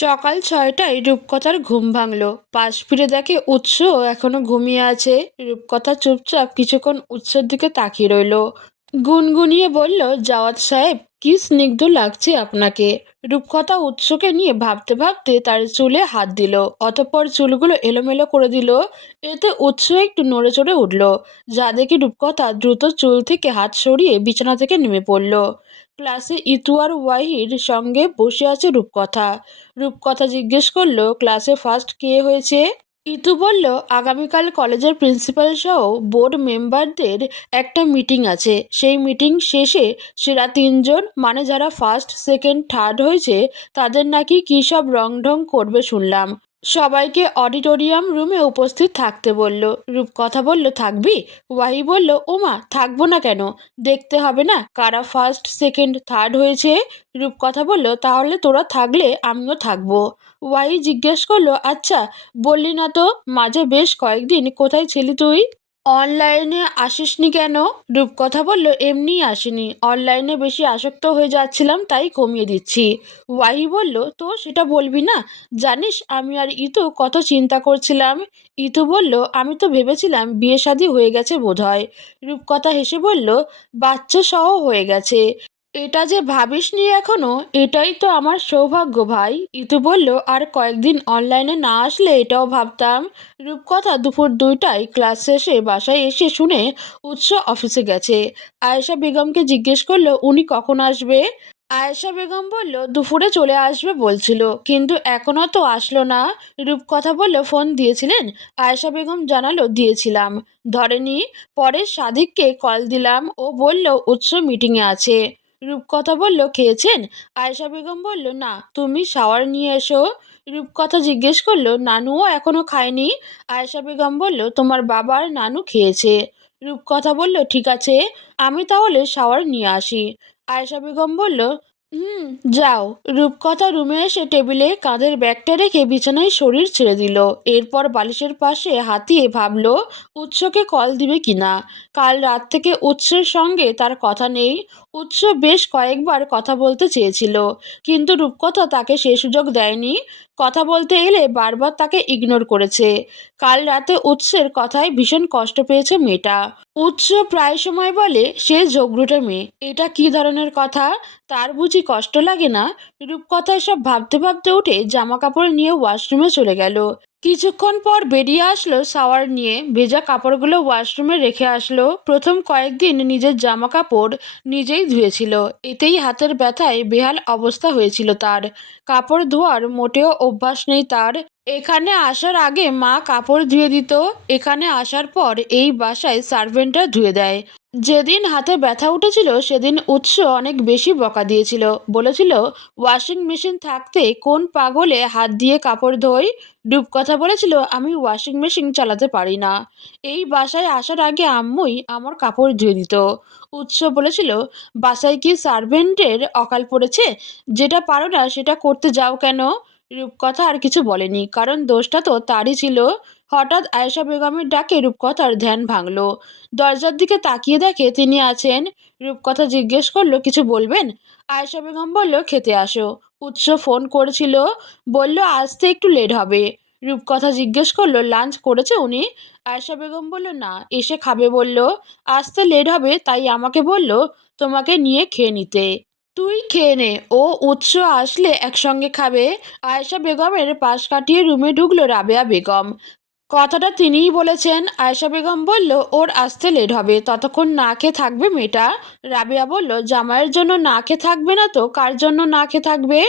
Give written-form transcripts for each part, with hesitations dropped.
সকাল ৬টায় রূপকথার ঘুম ভাঙল। পাশ ফিরে দেখে উৎস এখনো ঘুমিয়ে আছে। রূপকথা চুপচাপ কিছুক্ষণ উৎসের দিকে তাকিয়ে রইল। গুনগুনিয়ে বলল, জাওয়াত সাহেব, কি স্নিগ্ধ লাগছে আপনাকে। রূপকথা উৎসকে নিয়ে ভাবতে ভাবতে তার চুলে হাত দিল, অতঃপর চুলগুলো এলোমেলো করে দিল। এতে উৎস একটু নড়ে চড়ে উঠল। যা দেখে রূপকথা দ্রুত চুল থেকে হাত সরিয়ে বিছানা থেকে নেমে পড়ল। ক্লাসে ইতু আর ওয়াহির সঙ্গে বসে আছে রূপকথা। রূপকথা জিজ্ঞেস করলো, ক্লাসে ফার্স্ট কে হয়েছে। ইতু বলল, আগামীকাল কলেজের প্রিন্সিপাল সহ বোর্ড মেম্বারদের একটা মিটিং আছে। সেই মিটিং শেষে সেরা তিনজন, মানে যারা ফার্স্ট সেকেন্ড থার্ড হয়েছে, তাদের নাকি কী সব রং ঢং করবে শুনলাম। সবাইকে অডিটোরিয়াম রুমে উপস্থিত থাকতে বলল। রূপকথা বলল, থাকবি? ওয়াহি বলল, ওমা, থাকবো না কেন? দেখতে হবে না কারা ফার্স্ট সেকেন্ড থার্ড হয়েছে। রূপকথা বলল, তাহলে তোরা থাকলে আমিও থাকবো। ওয়াহি জিজ্ঞেস করলো, আচ্ছা, বললি না তো মাঝে বেশ কয়েকদিন কোথায় ছিলি তুই? অনলাইনে আসিসনি কেন? রূপকথা বলল, এমনিই আসিনি, অনলাইনে বেশি আসক্ত হয়ে যাচ্ছিলাম, তাই কমিয়ে দিচ্ছি। ওয়াহি বলল, তো সেটা বলবি না? জানিস আমি আর ইতু কত চিন্তা করছিলাম। ইতু বলল, আমি তো ভেবেছিলাম বিয়ে শাদী হয়ে গেছে বোধহয়। রূপকথা হেসে বলল, বাচ্চা সহ হয়ে গেছে। এটা যে ভাবিসনি এখনো, এটাই তো আমার সৌভাগ্য ভাই। ইতু বলল, আর কয়েকদিন অনলাইনে না আসলে এটাও ভাবতাম। রূপকথা দুপুর 2টায় ক্লাস শেষে বাসায় এসে শুনে উৎস অফিসে গেছে। আয়েশা বেগমকে জিজ্ঞেস করলো, উনি কখন আসবে। আয়েশা বেগম বলল, দুপুরে চলে আসবে বলছিল, কিন্তু এখনও তো আসলো না। রূপকথা বলল, ফোন দিয়েছিলেন? আয়েশা বেগম জানালো, দিয়েছিলাম, ধরেনি। পরে সাদিককে কল দিলাম, ও বলল উৎস মিটিংয়ে আছে। রূপকথা বলল, খেয়েছেন? আয়েশা বেগম বলল, না, তুমি শাওয়ার নিয়ে এসো। রূপকথা জিজ্ঞেস করলো, নানুও এখনো খায়নি? আয়েশা বেগম বলল, তোমার বাবা আর নানু খেয়েছে। রূপকথা বলল, ঠিক আছে, আমি তাহলে শাওয়ার নিয়ে আসি। আয়েশা বেগম বলল, হুম, যাও। রূপকথা রুমে এসে টেবিলে কাঁধের ব্যাগটা রেখে বিছানায় শরীর ছেড়ে দিল। এরপর বালিশের পাশে হাতিয়ে ভাবল উৎসকে কল দিবে কিনা। কাল রাত থেকে উৎসের সঙ্গে তার কথা নেই। উৎস বেশ কয়েকবার কথা বলতে চেয়েছিল, কিন্তু রূপকথা তাকে সে সুযোগ দেয়নি। কথা বলতে এলে বারবার তাকে ইগনোর করেছে। কাল রাতে উৎসের কথায় ভীষণ কষ্ট পেয়েছে মেয়েটা। উৎস প্রায় সময় বলে সে ঝগড়ুটে মেয়ে। এটা কি ধরনের কথা? তার বুঝি কষ্ট লাগে না? রূপকথা এসব ভাবতে ভাবতে উঠে জামা কাপড় নিয়ে ওয়াশরুমে চলে গেল। কিছুক্ষণ পর বেরিয়ে আসলো শাওয়ার নিয়ে, ভেজা কাপড়গুলো ওয়াশরুমে রেখে আসলো। প্রথম কয়েকদিন নিজের জামা কাপড় নিজেই ধুয়েছিল, এতেই হাতের ব্যথায় বেহাল অবস্থা হয়েছিল তার। কাপড় ধোয়ার মোটেও অভ্যাস নেই তার। এখানে আসার আগে মা কাপড় ধুয়ে দিত, এখানে আসার পর এই বাসায় সার্ভেন্টরা ধুয়ে দেয়। যেদিন হাতে ব্যথা উঠেছিল সেদিন উৎস অনেক বেশি বকা দিয়েছিল, বলেছিল ওয়াশিং মেশিন থাকতে কোন পাগলে হাত দিয়ে কাপড় ধোয়। রূপকথা বলেছিল, আমি ওয়াশিং মেশিন চালাতে পারি না। এই বাসায় আসার আগে আম্মুই আমার কাপড় ধুয়ে দিত। উৎস বলেছিল, বাসায় কি সার্ভেন্টের অকাল পড়েছে? যেটা পারো না সেটা করতে যাও কেন? রূপকথা আর কিছু বলেনি, কারণ দোষটা তো তারই ছিল। হঠাৎ আয়েশা বেগমের ডাকে রূপকথার ধ্যান ভাঙল। দরজার দিকে তাকিয়ে দেখে তিনি আছেন। রূপকথা জিজ্ঞেস করলো, কিছু বলবেন? আয়েশা বেগম বলল, খেতে আসো। উৎস ফোন করেছিল, বলল আসতে একটু লেট হবে। রূপকথা জিজ্ঞেস করলো, লাঞ্চ করেছে উনি? আয়েশা বেগম বলল, না, এসে খাবে বলল। আসতে লেট হবে তাই আমাকে বলল তোমাকে নিয়ে খেয়ে নিতে। তুই খেয়ে নে, ও উৎস আসলে একসঙ্গে খাবে। আয়েশা বেগমের পাশ কাটিয়ে রুমে ঢুকলো রাবেয়া বেগম। কথাটা তিনিই বলেছেন। আয়েশা বেগম বলল, ওর আসতে লেট হবে, ততক্ষণ না খেয়ে থাকবে মেয়েটা। রাবেয়া বলল, জামাইয়ের জন্য না খেয়ে থাকবে না তো কার জন্য না খেয়ে থাকবে?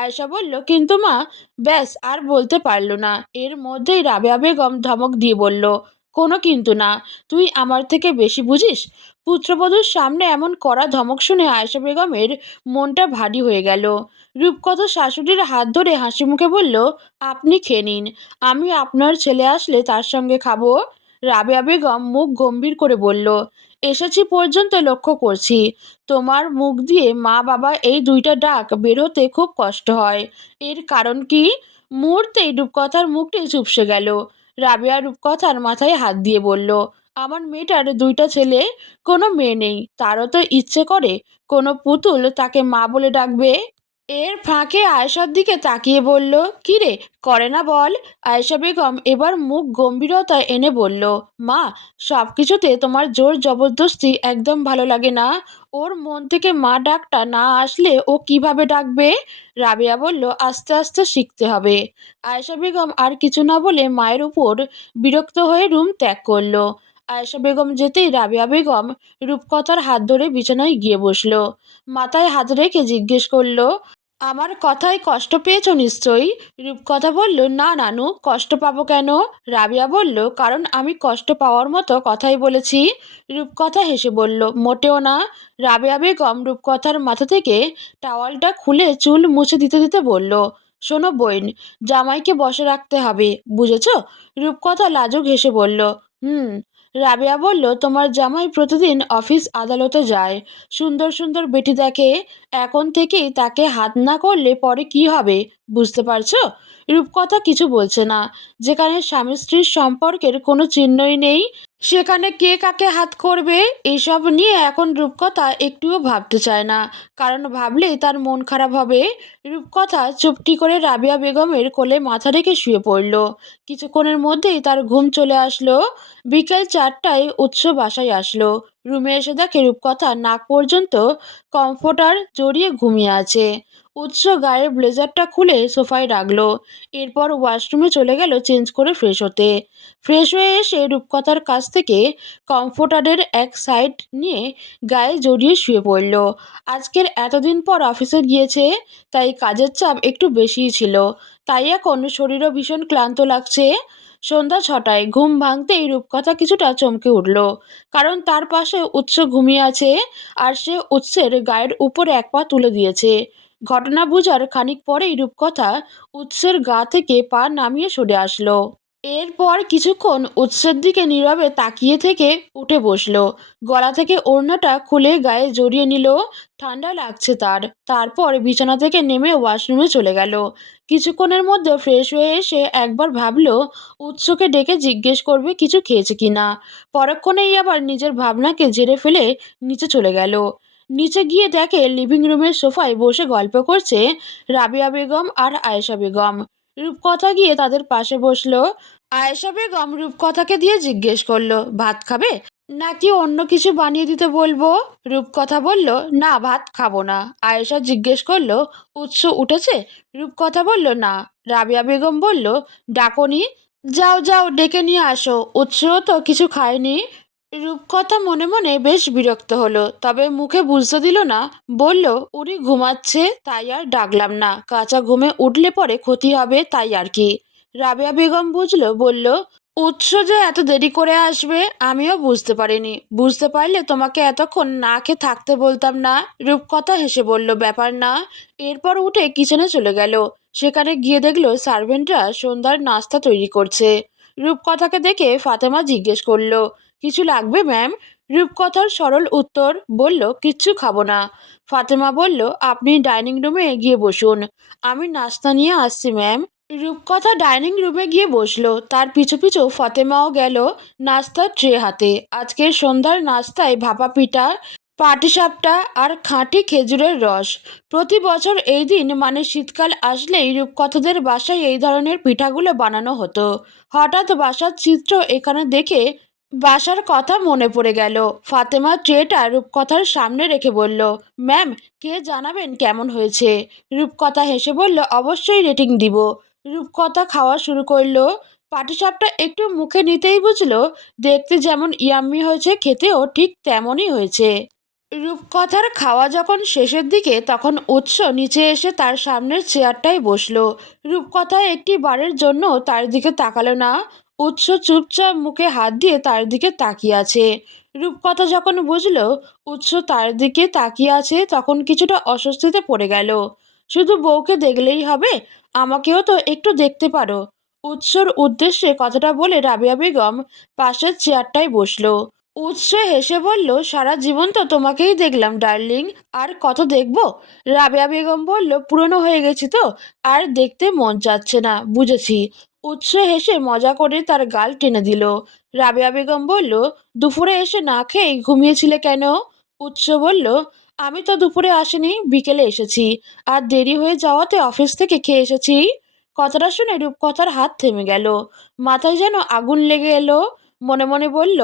আয়েশা বলল, কিন্তু মা। ব্যাস, আর বলতে পারল না। এর মধ্যেই রাবেয়া বেগম ধমক দিয়ে বলল, কোনো কিন্তু না, তুই আমার থেকে বেশি বুঝিস। পুত্রবধূর সামনে এমন কড়া ধমক শুনে আয়েশা বেগমের মনটা ভারী হয়ে গেল। রূপকথা শাশুড়ির হাত ধরে হাসি মুখে বলল, আপনি খেয়ে নিন, আমি আপনার ছেলে আসলে তার সঙ্গে খাবো। রাবেয়া বেগম মুখ গম্ভীর করে বলল, এসেছি পর্যন্ত লক্ষ্য করছি, তোমার মুখ দিয়ে মা বাবা এই দুইটা ডাক বের হতে খুব কষ্ট হয়। এর কারণ কি? মুহূর্তেই রূপকথার মুখটি চুপসে গেল। রাবেয়া রূপকথার মাথায় হাত দিয়ে বলল, আমার মেয়েটার দুইটা ছেলে, কোনো মেয়ে নেই, তারও তো ইচ্ছে করে কোনো পুতুল তাকে মা বলে ডাকবে। এর ফাঁকে আয়েশার দিকে তাকিয়ে বলল, "কি রে, করে না বল?" আয়েশা বেগম এবার মুখ গম্ভীরতা এনে বলল, "মা, সব কিছুতে তোমার জোর জবরদস্তি একদম ভালো লাগে না। ওর মন থেকে মা ডাকটা না আসলে ও কিভাবে ডাকবে?" রাবেয়া বলল, "আস্তে আস্তে শিখতে হবে।" আয়েশা বেগম আর কিছু না বলে মায়ের উপর বিরক্ত হয়ে রুম ত্যাগ করলো। আয়েশা বেগম যেতেই রাবেয়া বেগম রূপকথার হাত ধরে বিছানায় গিয়ে বসলো। মাথায় হাত রেখে জিজ্ঞেস করলো, "আমার কথায় কষ্ট পেয়েছো নিশ্চয়ই?" রূপকথা বলল, "না নানু, কষ্ট পাবো কেন?" রাবিয়া বলল, "কারণ আমি কষ্ট পাওয়ার মতো কথাই বলেছি।" রূপকথা হেসে বলল, "মোটেও না।" রাবেয়া বেগম রূপকথার মাথা থেকে টাওয়ালটা খুলে চুল মুছে দিতে দিতে বলল, "শোনো বইন, জামাইকে বসে রাখতে হবে, বুঝেছো?" রূপকথা লাজুক হেসে বলল, "হুম।" রাবেয়া বলল, "তোমার জামাই প্রতিদিন অফিস আদালতে যায়, সুন্দর সুন্দর বেটি দেখে, এখন থেকেই তাকে হাত না করলে পরে কি হবে, বুঝতে পারছো?" রূপকথা কিছু বলছে না। যেখানে স্বামী স্ত্রীর সম্পর্কের কোনো চিহ্নই নেই, সেখানে কে কাকে হাত করবে এইসব নিয়ে এখন রূপকথা একটুও ভাবতে চায় না। কারণ ভাবলেই তার মন খারাপ হবে। রূপকথা চুপটি করে রাবিয়া বেগমের কোলে মাথা রেখে শুয়ে পড়ল। কিছুক্ষণের মধ্যেই তার ঘুম চলে আসলো। বিকেল 4টায় উৎস বাসায় আসলো। রুমে এসে দেখে রূপকথা নাক পর্যন্ত কমফোর্টার জড়িয়ে ঘুমিয়ে আছে। উৎস গায়ের ব্লেজারটা খুলে সোফায় রাখলো। এরপর ওয়াশরুমে চলে গেল চেঞ্জ করে ফ্রেশ হতে। ফ্রেশ হয়ে এসে রূপকথার কাছ থেকে কমফোর্টারের এক সাইড নিয়ে গায়ে জড়িয়ে শুয়ে পড়ল। আজকের এতদিন পর অফিসে গিয়েছে, তাই কাজের চাপ একটু বেশিই ছিল। তাই এখন শরীরও ভীষণ ক্লান্ত লাগছে। সন্ধ্যা 6টায় ঘুম ভাঙতেই রূপকথা কিছুটা চমকে উঠল। কারণ তার পাশে উৎস ঘুমিয়ে আছে, আর সে উৎসের গায়ের উপরে এক পা তুলে দিয়েছে। ঘটনা বুঝার খানিক পরেই রূপকথা উৎসের গা থেকে পা নামিয়ে সরে আসলো। এরপর কিছুক্ষণ উৎসের দিকে নীরবে তাকিয়ে থেকে উঠে বসলো। গলা থেকে ওড়নাটা খুলে গায়ে জড়িয়ে নিল। ঠান্ডা লাগছে তার। তারপর বিছানা থেকে নেমে ওয়াশরুমে চলে গেল। কিছুক্ষণের মধ্যে ফ্রেশ হয়ে এসে একবার ভাবলো উৎসকে ডেকে জিজ্ঞেস করবে কিছু খেয়েছে কিনা। পরক্ষণেই আবার নিজের ভাবনাকে ঝেড়ে ফেলে নিচে চলে গেল। নিচে গিয়ে দেখে লিভিং রুমের সোফায় বসে গল্প করছে রাবিয়া বেগম আর আয়েশা বেগম। রূপকথা গিয়ে তাদের পাশে বসলো। আয়েশা বেগম রূপকথাকে দিয়ে জিজ্ঞেস করলো, "ভাত খাবে নাকি অন্য কিছু বানিয়ে দিতে বলবো?" রূপকথা বলল, "না, ভাত খাবো না।" আয়েশা জিজ্ঞেস করলো, "উৎস উঠেছে?" রূপকথা বলল, "না।" রাবিয়া বেগম বলল, "ডাকনি?" "যাও যাও, ডেকে নিয়ে আসো, উৎসও তো কিছু খায়নি।" রূপকথা মনে মনে বেশ বিরক্ত হলো, তবে মুখে বুঝতে দিল না। বলল, "উনি ঘুমাচ্ছে, তাই আর ডাকলাম না। কাঁচা ঘুমে উঠলে পরে ক্ষতি হবে, তাই আর কি।" রাবেয়া বেগম বুঝলো, বলল, "উৎস যে এত দেরি করে আসবে আমিও বুঝতে পারিনি। বুঝতে পারলে তোমাকে এতক্ষণ না খেয়ে থাকতে বলতাম না।" রূপকথা হেসে বলল, "ব্যাপার না।" এরপর উঠে কিচেনে চলে গেল। সেখানে গিয়ে দেখলো সার্ভেন্টরা সন্ধ্যার নাস্তা তৈরি করছে। রূপকথাকে দেখে ফাতেমা জিজ্ঞেস করলো, "কিছু লাগবে ম্যাম?" রূপকথার সরল উত্তর, বলল, "কিচ্ছু খাবো না।" ফাতেমা বলল, "আপনি ডাইনিং রুমে গিয়ে বসুন, আমি নাস্তা নিয়ে আসছি ম্যাম।" রূপকথা ডাইনিং রুমে গিয়ে বসলো। তার পিছু পিছু ফতেমাও গেল নাস্তার ট্রে হাতে। আজকের সন্ধ্যার নাস্তায় ভাপা পিঠা, পাটিসাপটা আর খাঁটি খেজুরের রস। প্রতি বছর এই দিন মানে শীতকাল আসলেই রূপকথাদের বাসায় এই ধরনের পিঠাগুলো বানানো হতো। হঠাৎ বাসার চিত্র এখানে দেখে বাসার কথা মনে পড়ে গেল। ফাতেমা ট্রেটা রূপকথার সামনে রেখে বলল, "ম্যাম, কে জানাবেন কেমন হয়েছে?" রূপকথা হেসে বলল, "অবশ্যই রেটিং দিব।" রূপকথা খাওয়া শুরু করলো। পাটিসাপটা একটু মুখে নিতেই বুঝলো দেখতে যেমন ইয়াম্মি হয়েছে, খেতেও ঠিক তেমনই হয়েছে। রূপকথার খাওয়া যখন শেষের দিকে, তখন উৎস নিচে এসে তার সামনের চেয়ারটায় বসলো। রূপকথা একটি বারের জন্য তার দিকে তাকালো না। উৎস চুপচাপ মুখে হাত দিয়ে তার দিকে তাকিয়ে আছে। রূপকথা যখন বুঝলো উৎস তার দিকে তাকিয়ে আছে, তখন কিছুটা অস্বস্তিতে পড়ে গেল। শুধু বউকে দেখলেই হবে? আমাকেও তো একটু দেখতে পারো। উৎসর উদ্দেশ্যে কথাটা বলে রাবেয়া বেগম পাশের চেয়ারটায় বসলো। উৎস হেসে বলল, "সারা জীবন তো তোমাকেই দেখলাম ডার্লিং, আর কত দেখবো?" রাবেয়া বেগম বলল, "পুরনো হয়ে গেছি তো, আর দেখতে মন চাচ্ছে না, বুঝেছি।" উৎস হেসে মজা করে তার গাল টেনে দিল। রাবেয়া বেগম বলল, "দুপুরে এসে না খেয়ে ঘুমিয়েছিলে কেন?" উৎস বলল, আমি তো দুপুরে আসিনি, বিকেলে এসেছি। আর দেরি হয়ে যাওয়াতে অফিস থেকে খেয়ে এসেছি। কথাটা শুনে রূপকথার হাত থেমে গেল। মাথায় যেন আগুন লেগে এলো। মনে মনে বলল,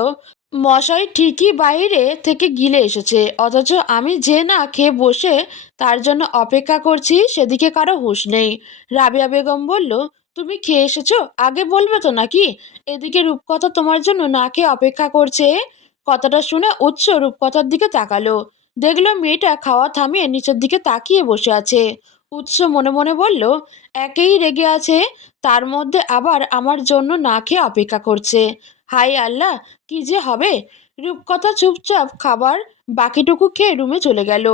মশাই ঠিকই বাইরে থেকে গিলে এসেছে, অথচ আমি যে না খেয়ে বসে তার জন্য অপেক্ষা করছি, সেদিকে কারো হুঁশ নেই। রাবেয়া বেগম বলল, তুমি খেয়ে এসেছো, আগে বলবে তো নাকি? এদিকে রূপকথা তোমার জন্য না খেয়ে অপেক্ষা করছে। কথাটা শুনে উৎস রূপকথার দিকে তাকালো। দেখলো মেয়েটা খাওয়া থামিয়ে নিচের দিকে তাকিয়ে বসে আছে। উৎস মনে মনে বলল, একেই রেগে আছে, তার মধ্যে আবার আমার জন্য না খেয়ে অপেক্ষা করছে। হাই আল্লাহ, কি যে হবে। রূপকথা চুপচাপ খাবার বাকিটুকু খেয়ে রুমে চলে গেল।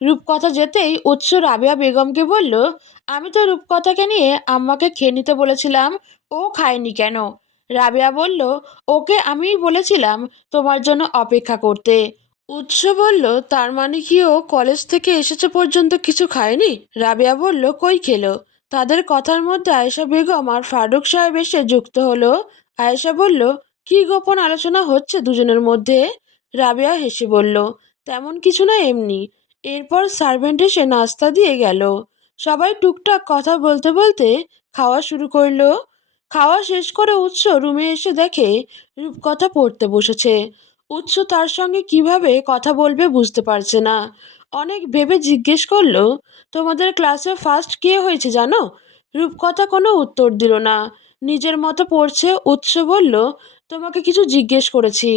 রূপকথা যেতেই উৎস রাবেয়া বেগমকে বলল, আমি তো রূপকথাকে নিয়ে আম্মাকে খেয়ে নিতে বলেছিলাম, ও খায়নি কেন? রাবেয়া বলল, ওকে আমিই বলেছিলাম তোমার জন্য অপেক্ষা করতে। উৎস বলল, তার মানে কি ও কলেজ থেকে এসেছে পর্যন্ত কিছু খায়নি? রাবেয়া বলল, কই খেলো? তাদের কথার মধ্যে আয়েশা বেগম আর ফারুক সাহেব এসে যুক্ত হলো। আয়েশা বলল, কি গোপন আলোচনা হচ্ছে দুজনের মধ্যে? রাবেয়া হেসে বলল, তেমন কিছু না, এমনি। এরপর সার্ভেন্ট এসে নাস্তা দিয়ে গেল। সবাই টুকটাক কথা বলতে বলতে খাওয়া শুরু করলো। খাওয়া শেষ করে উৎস রুমে এসে দেখে রূপকথা পড়তে বসেছে। উৎস তার সঙ্গে কিভাবে কথা বলবে বুঝতে পারছে না। অনেক ভেবে জিজ্ঞেস করলো, তোমাদের ক্লাসে ফার্স্ট কে হয়েছে জানো? রূপকথা কোনো উত্তর দিল না, নিজের মতো পড়ছে। উৎস বলল, তোমাকে কিছু জিজ্ঞেস করেছি।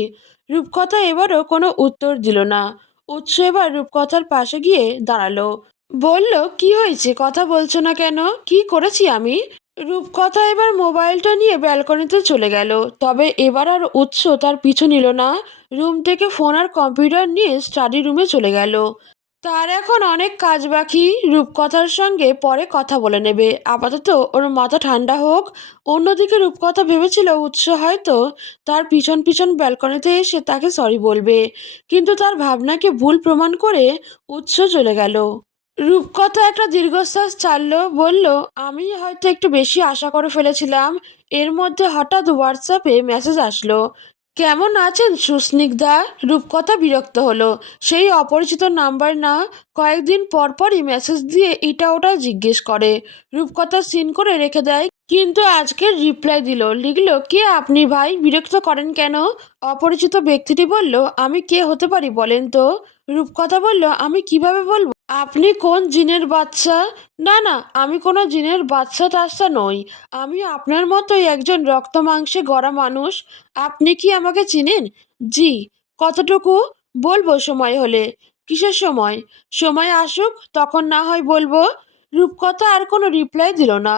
রূপকথা এবারও কোনো উত্তর দিল না। উৎস এবার রূপকথার পাশে গিয়ে দাঁড়ালো। বলল, কি হয়েছে, কথা বলছো না কেন? কি করেছি আমি? রূপকথা এবার মোবাইলটা নিয়ে ব্যালকনিতে চলে গেল। তবে এবার আর উৎস তার পিছু নিল না। রুম থেকে ফোন আর কম্পিউটার নিয়ে স্টাডি রুমে চলে গেল। তার এখন অনেক কাজ বাকি। রূপকথার সঙ্গে পরে কথা বলে নেবে, আপাতত ওর মাথা ঠান্ডা হোক। অন্যদিকে রূপকথা ভেবেছিল উৎস হয়তো তার পিছন পিছন ব্যালকনিতে এসে তাকে সরি বলবে, কিন্তু তার ভাবনাকে ভুল প্রমাণ করে উৎস চলে গেল। রূপকথা একটা দীর্ঘশ্বাস ছাড়ল, বলল, আমি হয়তো একটু বেশি আশা করে ফেলেছিলাম। এর মধ্যে হঠাৎ হোয়াটসঅ্যাপে মেসেজ আসলো, কেমন আছেন সুস্নিগ্ধা? রূপকথা বিরক্ত হলো। সেই অপরিচিত নাম্বার না, কয়েকদিন পর পরই মেসেজ দিয়ে এটা ওটা জিজ্ঞেস করে। রূপকথা সিন করে রেখে দেয়, কিন্তু আজকে রিপ্লাই দিল, লিখলো, কে আপনি ভাই, বিরক্ত করেন কেন? অপরিচিত ব্যক্তিটি বলল, আমি কে হতে পারি বলেন তো? রূপকথা বলল, আমি কিভাবে বলবো আপনি কোন জিনের বাচ্চা? না না, আমি কোনো জিনের বাচ্চা টাচ্চা নই। আমি আপনার মতোই একজন রক্ত মাংসে গড়া মানুষ। আপনি কি আমাকে চিনেন? জি। কতটুকু? বলবো সময় হলে। কিসের সময়? সময় আসুক, তখন না হয় বলবো। রূপকথা আর কোনো রিপ্লাই দিল না।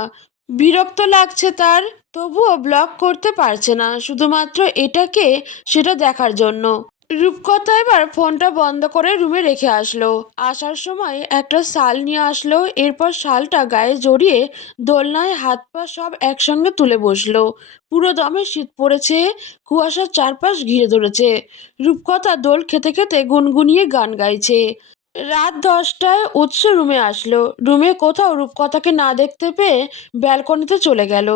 বিরক্ত লাগছে তার, তবুও ব্লক করতে পারছে না, শুধুমাত্র এটাকে সেটা দেখার জন্য। রূপকথা এবার ফোনটা বন্ধ করে রুমে রেখে আসলো। আসার সময় একটা শাল নিয়ে আসলো। এরপর শালটা গায়ে জড়িয়ে দোলনায় হাত পা সব একসঙ্গে তুলে বসলো। পুরো দমে শীত পড়েছে, কুয়াশার চারপাশ ঘিরে ধরেছে। রূপকথা দোল খেতে খেতে গুনগুনিয়ে গান গাইছে। রাত 10টায় উৎস রুমে আসলো। রুমে কোথাও রূপকথাকে না দেখতে পেয়ে ব্যালকনিতে চলে গেল।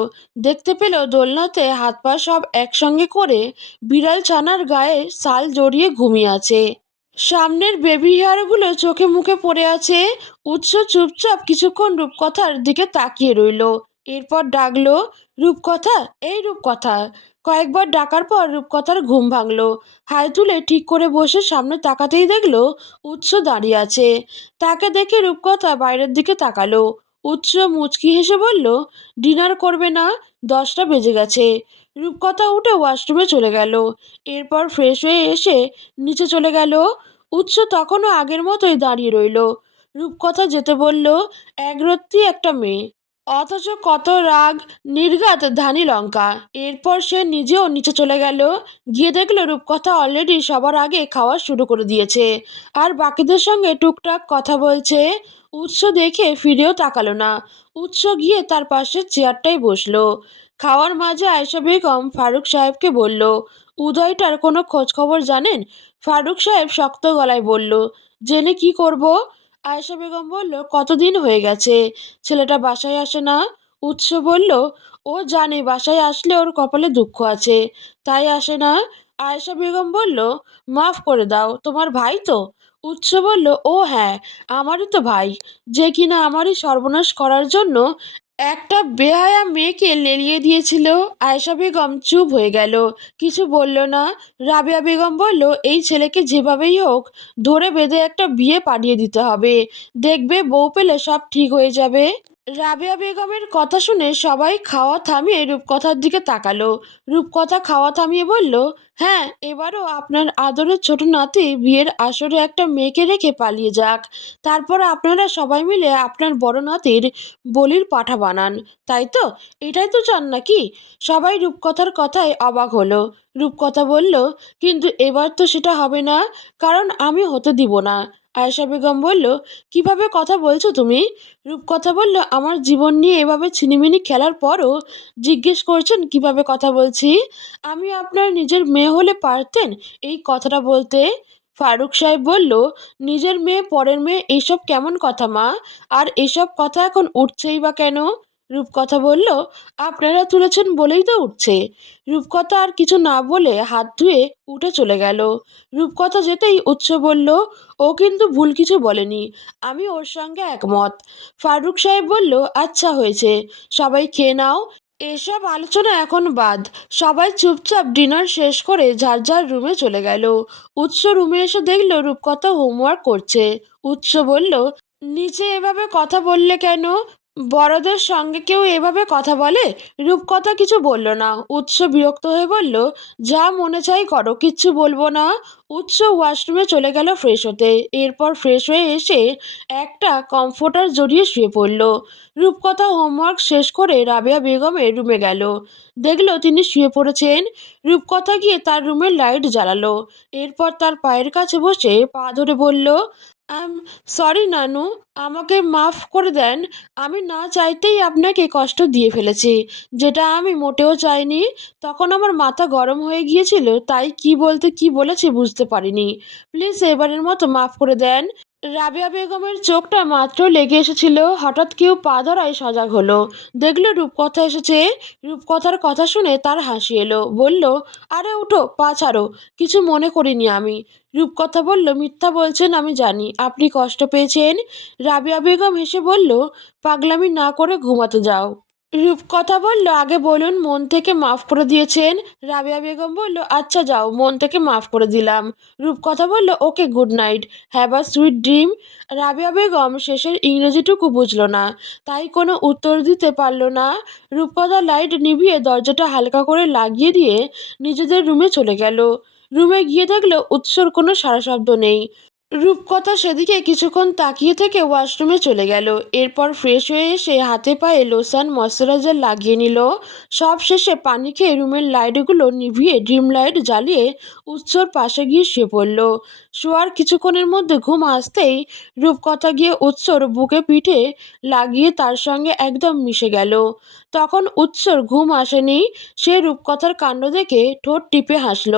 দেখতে পেল দোলনাতে হাত পা সব একসঙ্গে করে বিড়াল ছানার গায়ে শাল জড়িয়ে ঘুমিয়ে আছে। সামনের বেবি হেয়ারগুলো চোখে মুখে পড়ে আছে। উৎস চুপচাপ কিছুক্ষণ রূপকথার দিকে তাকিয়ে রইল। এরপর ডাকলো, রূপকথা, এই রূপকথা। কয়েকবার ডাকার পর রূপকথার ঘুম ভাঙলো। হাই তুলে ঠিক করে বসে সামনে তাকাতেই দেখলো উৎস দাঁড়িয়ে আছে। তাকে দেখে রূপকথা বাইরের দিকে তাকালো। উৎস মুচকি হেসে বলল, ডিনার করবে না? 10টা বেজে গেছে। রূপকথা উঠে ওয়াশরুমে চলে গেল। এরপর ফ্রেশ হয়ে এসে নিচে চলে গেল। উৎস তখনও আগের মতোই দাঁড়িয়ে রইল। রূপকথা যেতে বলল, একরত্তি একটা মেয়ে, অথচ কত রাগ, নির্ঘাত ধানি লঙ্কা। এরপর সে নিজেও নিচে চলে গেল। গিয়ে দেখলো রূপকথা অলরেডি সবার আগে খাওয়া শুরু করে দিয়েছে, আর বাকিদের সঙ্গে টুকটাক কথা বলছে। উৎস দেখে ফিরেও তাকালো না। উৎস গিয়ে তার পাশের চেয়ারটায় বসলো। খাওয়ার মাঝে আয়েশা বেগম ফারুক সাহেবকে বলল, উদয়টার কোনো খোঁজ খবর জানেন? ফারুক সাহেব শক্ত গলায় বলল, জেনে কি করব? আয়েশা বেগম বলল, কতদিন হয়ে গেছে ছেলেটা বাসায় আসে না? উৎস বলল, ও জানে বাসায় আসলে ওর কপালে দুঃখ আছে, তাই আসে না। আয়েশা বেগম বলল, মাফ করে দাও, তোমার ভাই তো। উৎস বলল, ও হ্যাঁ, আমারই তো ভাই, যে কিনা আমারই সর্বনাশ করার জন্য একটা বেহায়া মেয়েকে লেলিয়ে দিয়েছিল। আয়েশা বেগম চুপ হয়ে গেল, কিছু বলল না। রাবেয়া বেগম বলল, এই ছেলেকে যেভাবেই হোক ধরে বেঁধে একটা বিয়ে পাঠিয়ে দিতে হবে, দেখবে বউ পেলে সব ঠিক হয়ে যাবে। রাবেয়া বেগমের কথা শুনে সবাই খাওয়া থামিয়ে রূপকথার দিকে তাকালো। রূপকথা খাওয়া থামিয়ে বলল, হ্যাঁ, এবারও আপনার আদরের ছোট নাতি বিয়ের আসরে একটা মেয়েকে রেখে পালিয়ে যাক, তারপর আপনারা সবাই মিলে আপনার বড় নাতির বলির পাঠা বানান, তাই তো? এটাই তো চান নাকি? সবাই রূপকথার কথায় অবাক হলো। রূপকথা বলল, কিন্তু এবার তো সেটা হবে না, কারণ আমি হতে দিব না। আয়েশা বেগম বলল, কিভাবে কথা বলছো তুমি? রূপকথা বলল, আমার জীবন নিয়ে এভাবে ছিনিমিনি খেলার পরও জিজ্ঞেস করছেন কিভাবে কথা বলছি? আমি আপনার নিজের মেয়ে হলে পারতেন এই কথাটা বলতে? ফারুক সাহেব বলল, নিজের মেয়ে পরের মেয়ে এইসব কেমন কথা মা? আর এসব কথা এখন উঠছেই বা কেন? রূপকথা বলল, আপনারা তুলেছেন বলেই তো উঠছে। রূপকথা আর কিছু না বলে হাত ধুয়ে উঠে চলে গেল। রূপকথা যেতেই উৎস বলল, ও কিন্তু ভুল কিছু বলেনি, আমি ওর সঙ্গে একমত। ফারুক সাহেব বলল, আচ্ছা হয়েছে, সবাই খেয়ে নাও, এসব আলোচনা এখন বাদ। সবাই চুপচাপ ডিনার শেষ করে যার যার রুমে চলে গেল। উৎস রুমে এসে দেখল রূপকথা হোমওয়ার্ক করছে। উৎস বলল, নিচে এভাবে কথা বললে কেন? বড়দের সঙ্গে কেউ এভাবে কথা বলে? রূপকথা কিছু বলল না। উৎস বিরক্ত হয়ে বলল, যা মনে চাই করো, কিচ্ছু বলবো না। উৎস ওয়াশরুমে চলে গেল ফ্রেশ হতে। এরপর ফ্রেশ হয়ে এসে একটা কমফোর্টার জড়িয়ে শুয়ে পড়ল। রূপকথা হোমওয়ার্ক শেষ করে রাবেয়া বেগমের রুমে গেল। দেখল তিনি শুয়ে পড়েছেন। রূপকথা গিয়ে তার রুমের লাইট জ্বালালো। এরপর তার পায়ের কাছে বসে পা ধরে বলল, আম সরি নানু, আমাকে মাফ করে দেন। আমি না চাইতেই আপনাকে কষ্ট দিয়ে ফেলেছি, যেটা আমি মোটেও চাইনি। তখন আমার মাথা গরম হয়ে গিয়েছিল, তাই কি বলতে কি বলেছি বুঝতে পারিনি। প্লিজ এবারের মতো মাফ করে দেন। রাবেয়া বেগমের চোখটা মাত্র লেগে এসেছিল, হঠাৎ কেউ পা ধরায় সজাগ হলো। দেখলো রূপকথা এসেছে। রূপকথার কথা শুনে তার হাসি এলো। বলল, আরে উঠো, পা ছাড়ো, কিছু মনে করিনি আমি। রূপকথা বলল, মিথ্যা বলছেন, আমি জানি আপনি কষ্ট পেয়েছেন। রাবেয়া বেগম হেসে বলল, পাগলামি না করে ঘুমাতে যাও। রূপকথা বলল, আগে বলুন মন থেকে মাফ করে দিয়েছেন। রাবেয়া বেগম বলল, আচ্ছা যাও, মন থেকে মাফ করে দিলাম। রূপকথা বলল, okay, good night, have a sweet dream. Rabeya Begum শেষের ইংরেজিটুকু বুঝল না, তাই কোনো উত্তর দিতে পারল না। রূপকথা লাইট নিভিয়ে দরজাটা হালকা করে লাগিয়ে দিয়ে নিজেদের রুমে চলে গেল। রুমে গিয়ে দেখলো উৎসর কোনো সাড়া শব্দ নেই। রূপকথা সেদিকে কিছুক্ষণ তাকিয়ে থেকে ওয়াশরুমে চলে গেল। এরপর ফ্রেশ হয়ে এসে হাতে পায়ে লোশন ময়শ্চারাইজার লাগিয়ে নিল। সব শেষে পানি খেয়ে রুমের লাইটগুলো নিভিয়ে ড্রিম লাইট জ্বালিয়ে উৎসর পাশে গিয়ে শুয়ে পড়ল। শোয়ার কিছুক্ষণের মধ্যে ঘুম আসতেই রূপকথা গিয়ে উৎসর বুকে পিঠে লাগিয়ে তার সঙ্গে একদম মিশে গেল। তখন উৎসর ঘুম আসেনি। সে রূপকথার কাণ্ড দেখে ঠোঁট টিপে হাসল।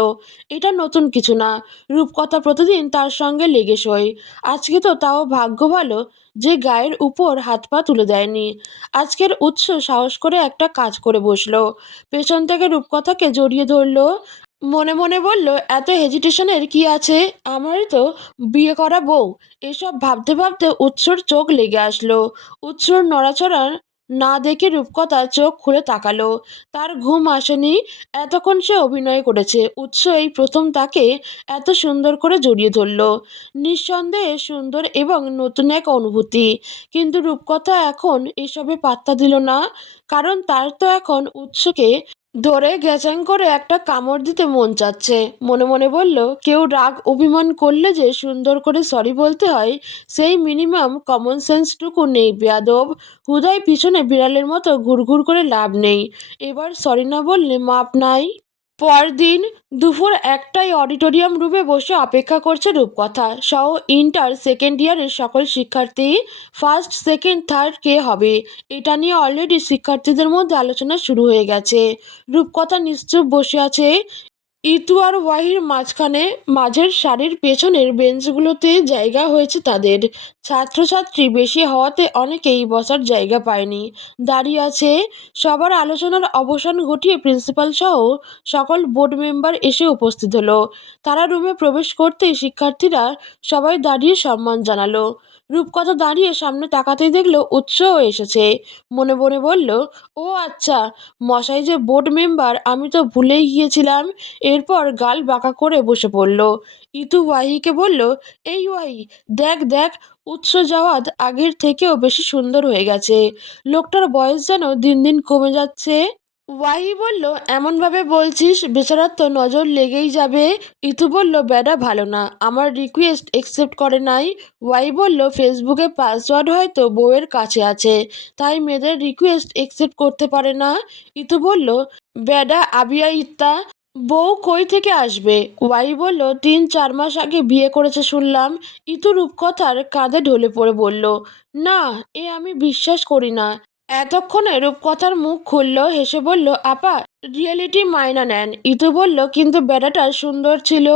এটা নতুন কিছু না, রূপকথা প্রতিদিন তার সঙ্গে লেগে শোয়। আজকে তো তাও ভাগ্য ভালো যে গায়ের উপর হাত পা তুলে দেয়নি। আজকের উৎস সাহস করে একটা কাজ করে বসলো। পেছন থেকে রূপকথাকে জড়িয়ে ধরলো। মনে মনে বলল, এত হেজিটেশনের কি আছে, আমারই তো বিয়ে করা বউ। এসব ভাবতে ভাবতে উৎসর চোখ লেগে আসলো। উৎসর নড়াচড়া না দেখে রূপকথা চোখ খুলে তাকালো। তার ঘুম আসেনি। এতক্ষণ সে অভিনয় করেছে, উৎস এই প্রথম তাকে এত সুন্দর করে জড়িয়ে ধরল। নিঃসন্দেহে সুন্দর এবং নতুন এক অনুভূতি। কিন্তু রূপকথা এখন এসবে পাত্তা দিল না, কারণ তার তো এখন উৎসকে ধরে গ্যাচাং করে একটা কামড় দিতে মন চাচ্ছে। মনে মনে বলল, কেউ রাগ অভিমান করলে যে সুন্দর করে সরি বলতে হয়, সেই মিনিমাম কমন সেন্সটুকু নেই বেয়াদব। হুদাই পিছনে বিড়ালের মতো ঘুরঘুর করে লাভ নেই, এবার সরি না বললে মাপ নাই। পরদিন দুপুর 1টায় অডিটোরিয়াম রুমে বসে অপেক্ষা করছে রূপকথা সহ ইন্টার সেকেন্ড ইয়ারের সকল শিক্ষার্থী। ফার্স্ট সেকেন্ড থার্ড কে হবে, এটা নিয়ে অলরেডি শিক্ষার্থীদের মধ্যে আলোচনা শুরু হয়ে গেছে। রূপকথা নিশ্চুপ বসে আছে। ইতু আর ওয়াহির মাঝখানে মাঝের সারির পেছনের বেঞ্চগুলোতে জায়গা হয়েছে তাদের। ছাত্রছাত্রী বেশি হওয়াতে অনেকেই বসার জায়গা পায়নি, দাঁড়িয়ে আছে। সবার আলোচনার অবসান ঘটিয়ে প্রিন্সিপাল সহ সকল বোর্ড মেম্বার এসে উপস্থিত হলো। তারা রুমে প্রবেশ করতেই শিক্ষার্থীরা সবাই দাঁড়িয়ে সম্মান জানালো। রূপকথা দাঁড়িয়ে সামনে তাকাতেই দেখলো উৎসও এসেছে। মনে মনে বলল, ও আচ্ছা, মশাই যে বোর্ড মেম্বার আমি তো ভুলেই গিয়েছিলাম। এরপর গাল বাঁকা করে বসে পড়ল। ইতু ওয়াহিকে বলল, এই ওয়াহি, দেখ দেখ, উৎস জাওয়াদ আগের থেকেও বেশি সুন্দর হয়ে গেছে। লোকটার বয়স যেন দিন দিন কমে যাচ্ছে। ওয়াহি বলল, এমনভাবে বলছিস বেচারার তো নজর লেগেই যাবে। ইতু বলল, বেডা ভালো না, আমার রিকোয়েস্ট একসেপ্ট করে নাই। ওয়াহি বলল, ফেসবুকে পাসওয়ার্ড হয়তো বউয়ের কাছে আছে, তাই মেয়েদের রিকোয়েস্ট একসেপ্ট করতে পারে না। ইতু বলল, বেডা আবিয়া ইত্তা, বউ কই থেকে আসবে? ওয়াই বলল, 3-4 মাস আগে বিয়ে করেছে শুনলাম। ইতু রূপকথার কাঁধে ঢলে পড়ে বলল, না, এ আমি বিশ্বাস করি না। এতক্ষণে রূপকথার মুখ খুলল, হেসে বলল, আপা, রিয়েলিটি মাইনা নেন। ইতু বলল, কিন্তু বেড়াটা সুন্দর ছিল।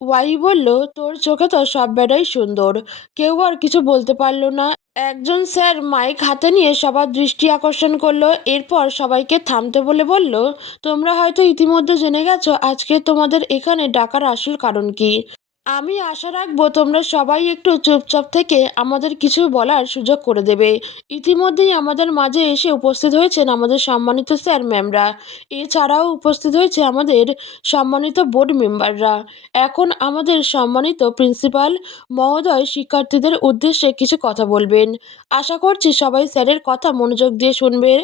ওয়াই বলল, তোর চোখে তো সব বেড়াই সুন্দর। কেউ আর কিছু বলতে পারল না। একজন স্যার মাইক হাতে নিয়ে সবার দৃষ্টি আকর্ষণ করলো। এরপর সবাইকে থামতে বলে বলল, তোমরা হয়তো ইতিমধ্যে জেনে গেছো আজকে তোমাদের এখানে ডাকার আসল কারণ কি। আমি আশা রাখবো তোমরা সবাই একটু চুপচাপ থেকে আমাদের কিছু বলার সুযোগ করে দেবে। ইতিমধ্যেই আমাদের মাঝে এসে উপস্থিত হয়েছেন আমাদের সম্মানিত স্যার ম্যামরা। এছাড়াও উপস্থিত হয়েছে আমাদের সম্মানিত বোর্ড মেম্বাররা। এখন আমাদের সম্মানিত প্রিন্সিপাল মহোদয় শিক্ষার্থীদের উদ্দেশ্যে কিছু কথা বলবেন। আশা করছি সবাই স্যারের কথা মনোযোগ দিয়ে শুনবে।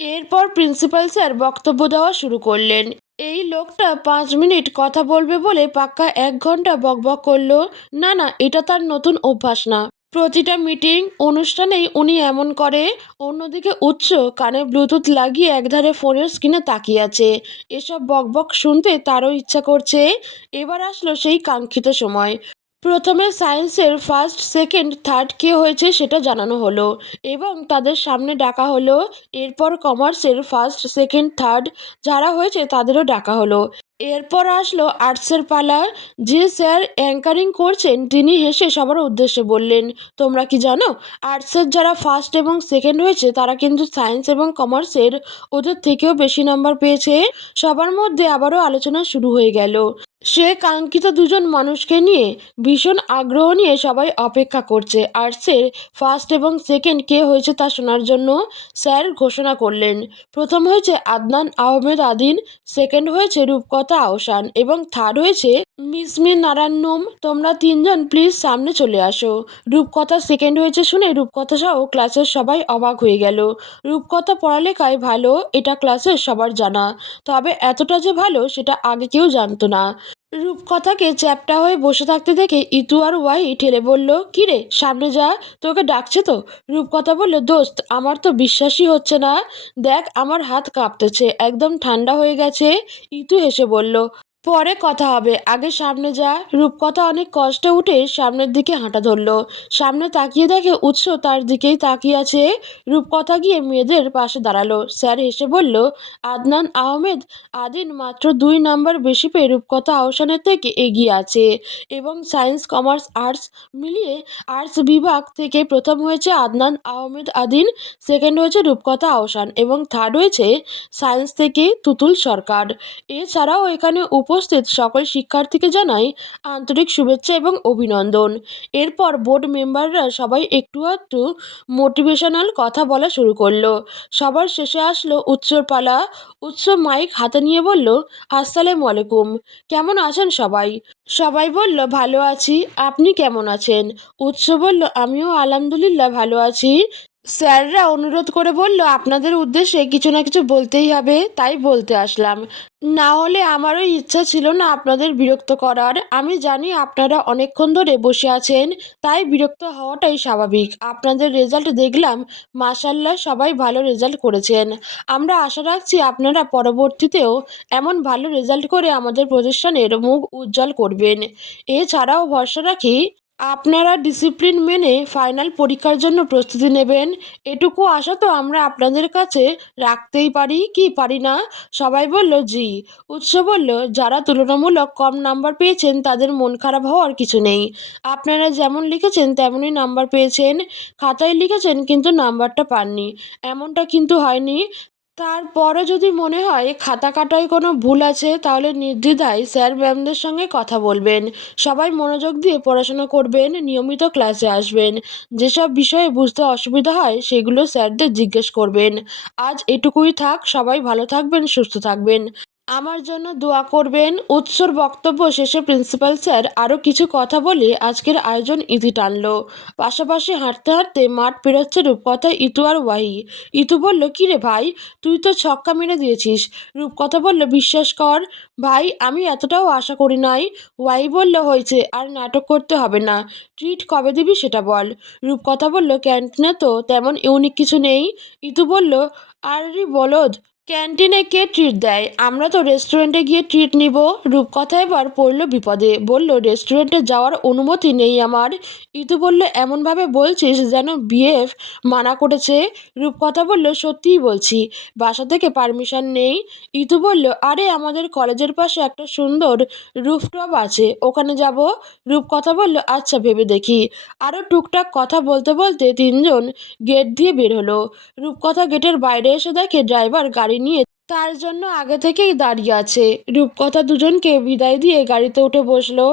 এরপর প্রিন্সিপাল স্যার বক্তব্য দেওয়া শুরু করলেন। এই লোকটা 5 মিনিট কথা বলবে বলে পাক্কা 1 ঘন্টা বকবক করলো। না না, এটা তার নতুন অভ্যাস না। প্রতিটা মিটিং অনুষ্ঠানেই উনি এমন করে। অন্যদিকে উৎস কানে ব্লুটুথ লাগিয়ে একধারে ফোনের স্ক্রিনে তাকিয়ে আছে। এসব বকবক শুনতে তারও ইচ্ছা করছে। এবার আসলো সেই কাঙ্ক্ষিত সময়। প্রথমে সায়েন্সের ফার্স্ট সেকেন্ড থার্ড কে হয়েছে সেটা জানানো হলো এবং তাদের সামনে ডাকা হলো। এরপর কমার্সের ফার্স্ট সেকেন্ড থার্ড যারা হয়েছে তাদেরও ডাকা হলো। এরপর আসলো আর্টসের পালা। যে স্যার অ্যাঙ্কারিং করছেন তিনি হেসে সবার উদ্দেশ্যে বললেন, তোমরা কি জানো, আর্টসের যারা ফার্স্ট এবং সেকেন্ড হয়েছে তারা কিন্তু সায়েন্স এবং কমার্সের ওদের থেকেও বেশি নাম্বার পেয়েছে। সবার মধ্যে আবারও আলোচনা শুরু হয়ে গেল। সে কাঙ্ক্ষিত দুজন মানুষকে নিয়ে ভীষণ আগ্রহ নিয়ে সবাই অপেক্ষা করছে আর্টসের ফার্স্ট এবং সেকেন্ড কে হয়েছে তা শোনার জন্য। স্যার ঘোষণা করলেন, প্রথম হয়েছে আদনান আহমেদ আদিন, সেকেন্ড হয়েছে রূপকথা আহসান এবং থার্ড হয়েছে মিসমি নারান্নম। তোমরা তিনজন প্লিজ সামনে চলে আসো। রূপকথা সেকেন্ড হয়েছে শুনে রূপকথা সহ ক্লাসের সবাই অবাক হয়ে গেল। রূপকথা পড়ালেখায় ভালো, এটা ক্লাসের সবার জানা, তবে এতটা যে ভালো সেটা আগে কেউ জানতো না। রূপকথাকে চ্যাপ্টা হয়ে বসে থাকতে দেখে ইতু আর ওয়াহি ঠেলে বলল, কিরে সামনে যা, তোকে ডাকছে তো। রূপকথা বলল, দোস্ত আমার তো বিশ্বাসই হচ্ছে না, দেখ আমার হাত কাঁপতেছে, একদম ঠান্ডা হয়ে গেছে। ইতু হেসে বলল, পরে কথা হবে, আগে সামনে যা। রূপকথা অনেক কষ্টে উঠে সামনের দিকে হাঁটা ধরলো। সামনে তাকিয়ে দেখে উৎস তার দিকেই তাকিয়ে আছে। রূপকথা গিয়ে মেয়েদের পাশে দাঁড়ালো। স্যার হেসে বলল, আদনান আহমেদ আদিন মাত্র 2 নাম্বার বেশি পেয়ে রূপকথা আহসানের থেকে এগিয়ে আছে এবং সায়েন্স কমার্স আর্টস মিলিয়ে আর্টস বিভাগ থেকে প্রথম হয়েছে আদনান আহমেদ আদিন, সেকেন্ড হয়েছে রূপকথা আহসান এবং থার্ড হয়েছে সায়েন্স থেকে তুতুল সরকার। এছাড়াও এখানে উপস্থিত সকল শিক্ষার্থীকে জানাই আন্তরিক শুভেচ্ছা এবং অভিনন্দন। এরপর বোর্ড মেম্বাররা সবাই একটু একটু মোটিভেশনাল কথা বলা শুরু করলো। সবার শেষে আসলো উৎসর পালা। উৎস মাইক হাতে নিয়ে বলল, আসসালামু আলাইকুম, কেমন আছেন সবাই? সবাই বলল, ভালো আছি, আপনি কেমন আছেন? উৎস বলল, আমিও আলহামদুলিল্লাহ ভালো আছি। স্যাররা অনুরোধ করে বলল, আপনাদের উদ্দেশ্যে কিছু না কিছু বলতেই হবে, তাই বলতে আসলাম। না হলে আমারও ইচ্ছা ছিল না আপনাদের বিরক্ত করার। আমি জানি আপনারা অনেকক্ষণ ধরে বসে আছেন, তাই বিরক্ত হওয়াটাই স্বাভাবিক। আপনাদের রেজাল্ট দেখলাম, মাশাআল্লাহ সবাই ভালো রেজাল্ট করেছেন। আমরা আশা রাখছি আপনারা পরবর্তীতেও এমন ভালো রেজাল্ট করে আমাদের প্রতিষ্ঠানের মুখ উজ্জ্বল করবেন। এছাড়াও ভরসা রাখি আপনারা ডিসিপ্লিন মেনে ফাইনাল পরীক্ষার জন্য প্রস্তুতি নেবেন, এটুকু আশা তো আমরা আপনাদের কাছে রাখতেই পারি কি পারি না? সবাই বলল জি। উৎস বলল, যারা তুলনামূলক কম নাম্বার পেয়েছেন তাদের মন খারাপ হওয়ার কিছু নেই। আপনারা যেমন লিখেছেন তেমনই নাম্বার পেয়েছেন, খাতায় লিখেছেন কিন্তু নাম্বারটা পাননি, এমনটা কিন্তু হয়নি। তারপরও যদি মনে হয় খাতা কাটায় কোনো ভুল আছে তাহলে নির্দ্বিধায় স্যার ম্যামদের সঙ্গে কথা বলবেন। সবাই মনোযোগ দিয়ে পড়াশোনা করবেন, নিয়মিত ক্লাসে আসবেন। যেসব বিষয়ে বুঝতে অসুবিধা হয় সেগুলো স্যারদের জিজ্ঞেস করবেন। আজ এটুকুই থাক, সবাই ভালো থাকবেন, সুস্থ থাকবেন। আমার জন্য দোয়া করবেন। উৎসর বক্তব্য শেষে প্রিন্সিপাল স্যার আরও কিছু কথা বলে আজকের আয়োজন ইতি টানল। পাশাপাশি হাঁটতে হাঁটতে মাঠ পেরোচ্ছে রূপকথা, ইতু আর ওয়াহি। ইতু বলল, কী রে ভাই, তুই তো ছক্কা মেরে দিয়েছিস। রূপকথা বলল, বিশ্বাস কর ভাই, আমি এতটাও আশা করি নাই। ওয়াহি বলল, হয়েছে, আর নাটক করতে হবে না। ট্রিট কবে দিবি সেটা বল। রূপকথা বলল, ক্যান্টিনে তো তেমন ইউনিক কিছু নেই। ইতু বলল, আরে বলদ, ক্যান্টিনে কে ট্রিট দেয়? আমরা তো রেস্টুরেন্টে গিয়ে ট্রিট নিব। রূপকথা এবার পড়ল বিপদে, বলল, রেস্টুরেন্টে যাওয়ার অনুমতি নেই আমার। ইতু বলল, এমনভাবে বলছিস যেন বিএফ মানা করেছে। রূপকথা বলল, সত্যিই বলছি, বাসা থেকে পারমিশন নেই। ইতু বলল, আরে আমাদের কলেজের পাশে একটা সুন্দর রুফটপ আছে, ওখানে যাব। রূপকথা বলল, আচ্ছা ভেবে দেখি। আরও টুকটাক কথা বলতে বলতে তিনজন গেট দিয়ে বের হলো। রূপকথা গেটের বাইরে এসে দেখে ড্রাইভার গাড়ি নিয়ে তার জন্য আগে থেকেই দাঁড়িয়ে আছে। রূপকথা দুজনকে বিদায় দিয়ে গাড়িতে উঠে বসলো।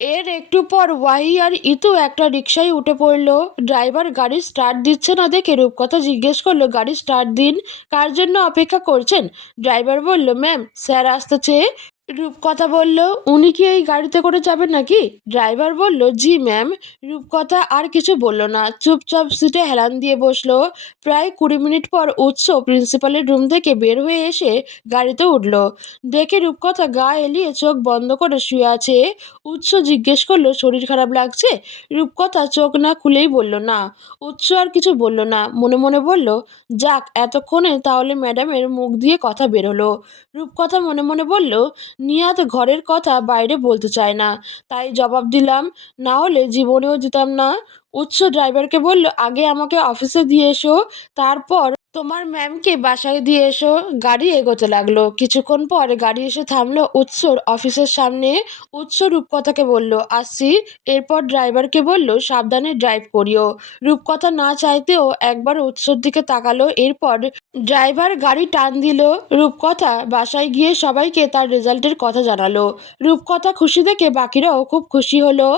এর একটু পর ওয়াহি আর ইতু একটা রিকশায় উঠে পড়লো। ড্রাইভার গাড়ি স্টার্ট দিচ্ছে না দেখে রূপকথা জিজ্ঞেস করলো, গাড়ি স্টার্ট দিন, কার জন্য অপেক্ষা করছেন? ড্রাইভার বলল, ম্যাম, স্যার আসতেছে। রূপকথা বলল, উনি কি এই গাড়িতে করে যাবেন নাকি? ড্রাইভার বলল, জি ম্যাম। রূপকথা আর কিছু বলল না, চুপচাপ সিটে হেলান দিয়ে বসলো। প্রায় 20 মিনিট পর উৎস প্রিন্সিপালের রুম থেকে বের হয়ে এসে গাড়িতে উঠল। দেখে রূপকথা গা এলিয়ে চোখ বন্ধ করে শুয়ে আছে। উৎস জিজ্ঞেস করলো, শরীর খারাপ লাগছে? রূপকথা চোখ না খুলেই বলল, না। উৎস আর কিছু বলল না, মনে মনে বলল, যাক, এতক্ষণে তাহলে ম্যাডামের মুখ দিয়ে কথা বেরোলো। রূপকথা মনে মনে বলল, নিহাত ঘরের কথা বাইরে বলতে চায় না, তাই জবাব দিলাম, না হলে জীবনেও দিতাম না। উৎস ড্রাইভারকে বলল, আগে আমাকে অফিসে দিয়ে এসো, তারপর তোমার ম্যামকে বাসায় দিয়ে এসো। গাড়ি এগোতে লাগলো। কিছুক্ষণ পর গাড়ি এসে থামলো উৎসর অফিসের সামনে। উৎস রূপকথাকে বলল, আসছি। এরপর ড্রাইভারকে বলল, সাবধানে ড্রাইভ করিও। রূপকথা না চাইতেও একবার উৎসর দিকে তাকালো। এরপর ড্রাইভার গাড়ি টান দিল। রূপকথা বাসায় গিয়ে সবাইকে তার রেজাল্টের কথা জানালো। রূপকথা খুশি দেখে বাকিরাও খুব খুশি হলো।